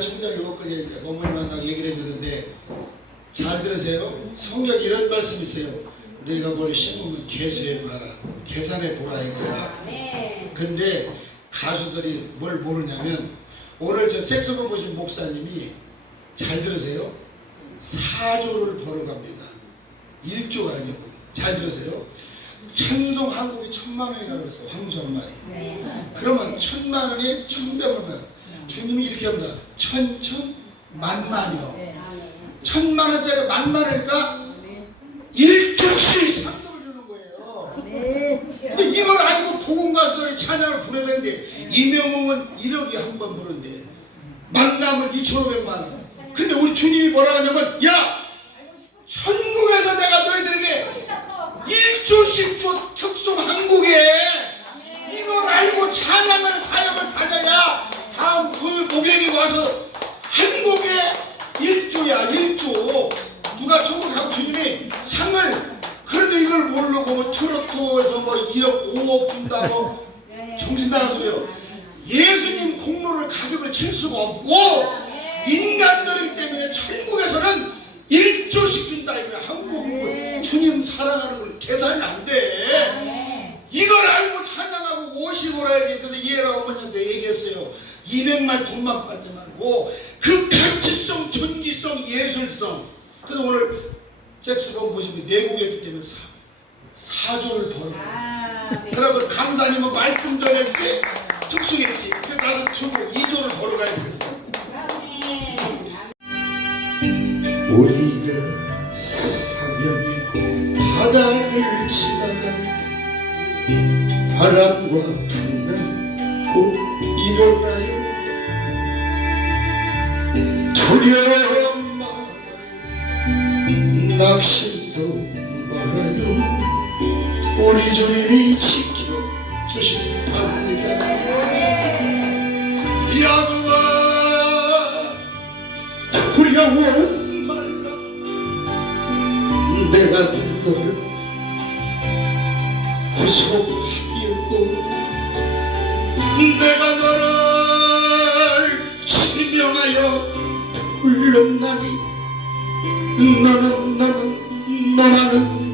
총장이 엊그제 이제 어머니 만나고 얘기를 해줬는데 잘 들으세요. 성경 이런 말씀 있어요. 내가 뭘 심으면 계수해 봐라. 계산해 보라 이거야. 네. 근데 가수들이 뭘 모르냐면 오늘 저 색소폰 보신 목사님이 잘 들으세요. 4조를 벌어갑니다. 1조가 아니고 잘 들으세요. 찬송 한국이 천만 원이라고 그랬어 황소한만이. 네. 그러면 천만 원이 천백만 주님이 이렇게 합니다. 천천 만만이요. 네. 아, 네. 천만 원짜리 만만이니까 일조씩 상금을 주는 거예요. 네. 근데 이걸 알고 복음 가서 찬양을 부려야 되는데 이명웅은 1억이 한 번 부른데 만나면 2,500만 원. 근데 우리 주님이 뭐라 하냐면 야 천국에서 내가 너희들에게 1조 10조 특송 한국에 이걸 알고 찬양을 사역을 받아야 다음 그 목요일이 와서 한국에 1조야 1조 누가 천국 가면 주님이 상을 그런데 이걸 모르고 뭐 트로트에서 뭐 1억 5억 준다 뭐 정신 나간 소리요. 예수님 공로를 가격을 칠 수가 없고 인간들이기 때문에 천국에서는 1조씩 준다 이거야. 한국 뭐 주님 사랑하는 걸 계산이 안돼. 이걸 알고 찬양하고 오시고 해야지 그래서 이해라 어머니한테 얘기했어요 200만 돈만 받지 말고 그 가치성 전기성 예술성. 그래서 오늘 잭스본 보시면 내국에 때문에 사, 4조를 벌어 아, 네. 그러고 강사님은 말씀 전했지 특수했지. 그 나도 저도 2조를 벌어가야 되겠어. 우리 두려움 말아요 낙심도 말아요 우리 주님이 지켜주신답니다. 야구가 두려워 말라 내가 너를 구속하였고 내가 너를 지명하여 불렀나니 너는 너는. 너만은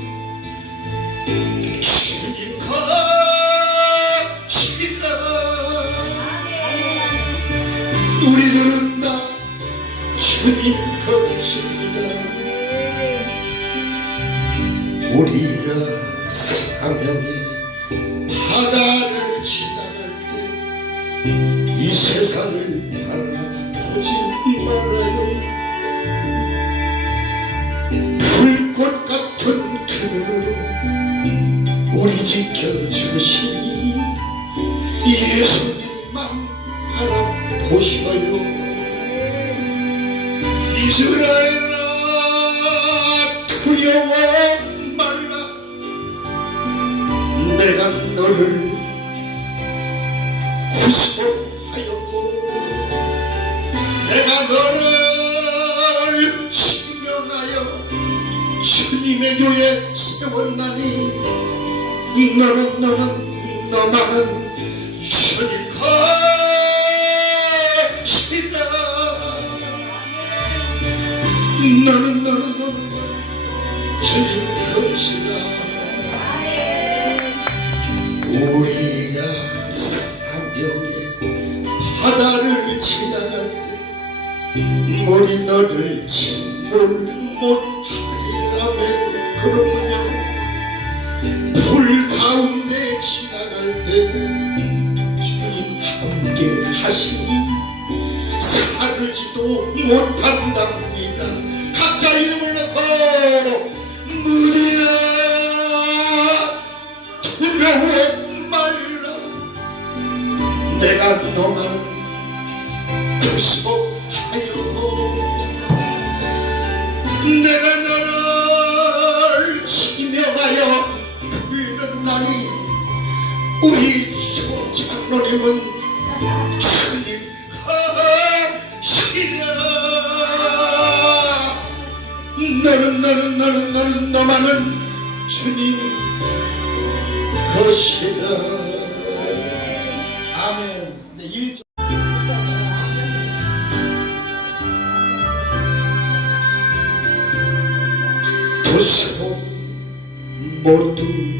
우리들은 다 것입니다. 우리가 사명의 바다를 지나갈 때 이 세상을 지켜주시니 예수님만 바라보셔요? 이스라엘아 두려워 말라. 내가 너를 구속하였고 내가 너를 지명하여 주님의 교회 세웠나니 너는 너는 너만은 주님 것이라 너는 너는 너는 주님 것이라 우리가 사명의 바다를 지나갈 때 물이 너를 침몰 못하리라면 그러면 주님 함께 하시니 사르지도 못한답니다. 각자 이름을 넣고 무디야 두려워 말라. 내가 너만은 구속하여. 내가 우리 집노님은 주님 하시라. 너는 너는 너는 너는 너만은 주님 것이라. 아멘. 네, 일... 두세 모두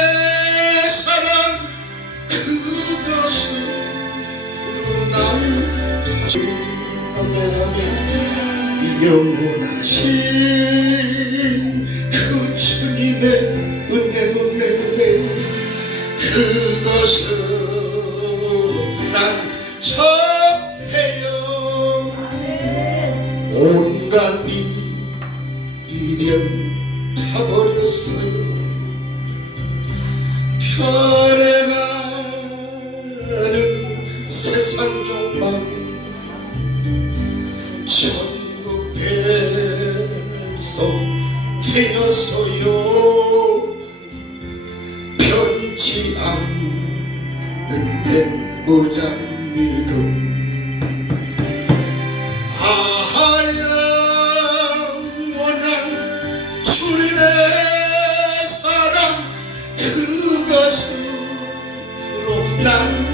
아멘 영원하신 그 주님의 은혜 은혜 은혜. 그것으 전국 백성 되었어요. 변치 않는 데 무장 믿음 난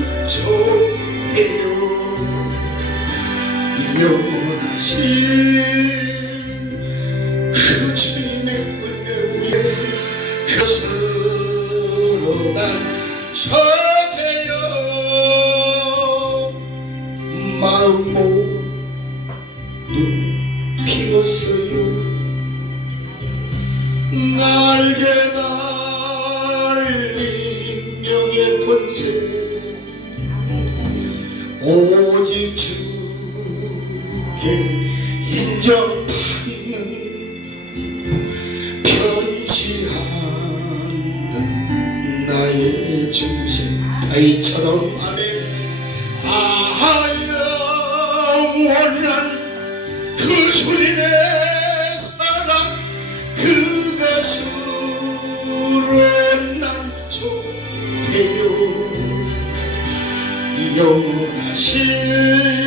영원 그 주님의 은혜 위에 그것으로 난 좋게요 마음 모두 피웠어요. 날개 달린 변치 않는 나의 중심 다이처럼 아멘 아하여 원한 그 주님의 사랑 그것으로 난 좋대요 영원하신